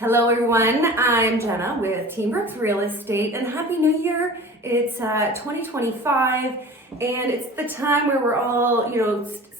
Hello everyone, I'm Jenna with Team Brooks Real Estate and Happy New Year. It's 2025 and it's the time where we're all,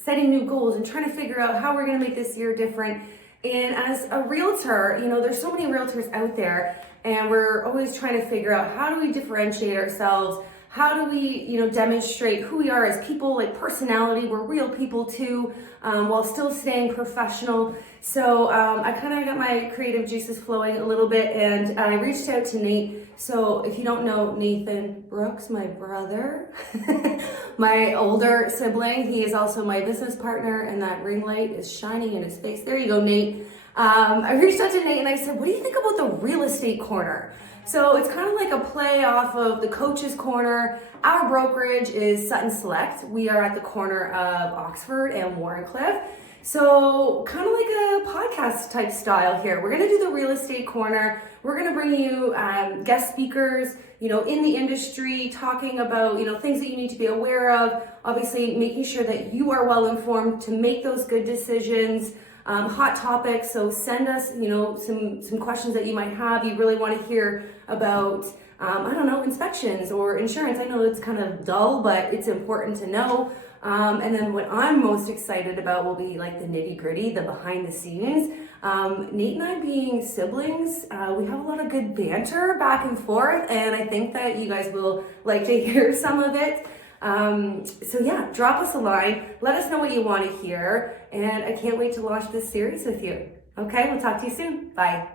setting new goals and trying to figure out how we're going to make this year different. And as a realtor, there's so many realtors out there and we're always trying to figure out how do we differentiate ourselves? How do we, demonstrate who we are as people, like personality? We're real people too, while still staying professional. So I kind of got my creative juices flowing a little bit, and I reached out to Nate. So if you don't know Nathan Brooks, my brother, my older sibling, he is also my business partner, and that ring light is shining in his face. There you go, Nate. I reached out to Nate and I said, what do you think about the real estate corner? So it's kind of like a play off of the Coach's Corner. Our brokerage is Sutton Select. We are at the corner of Oxford and Warncliffe. So kind of like a podcast type style here. We're going to do the real estate corner. We're going to bring you guest speakers, in the industry, talking about, things that you need to be aware of. Obviously, making sure that you are well informed to make those good decisions. Hot topics, so send us, some questions that you might have. You really want to hear about, inspections or insurance. I know it's kind of dull, but it's important to know. And then what I'm most excited about will be like the nitty gritty, the behind the scenes. Nate and I being siblings, we have a lot of good banter back and forth, and I think that you guys will like to hear some of it. So yeah, drop us a line. Let us know what you want to hear. And I can't wait to launch this series with you. Okay, we'll talk to you soon. Bye.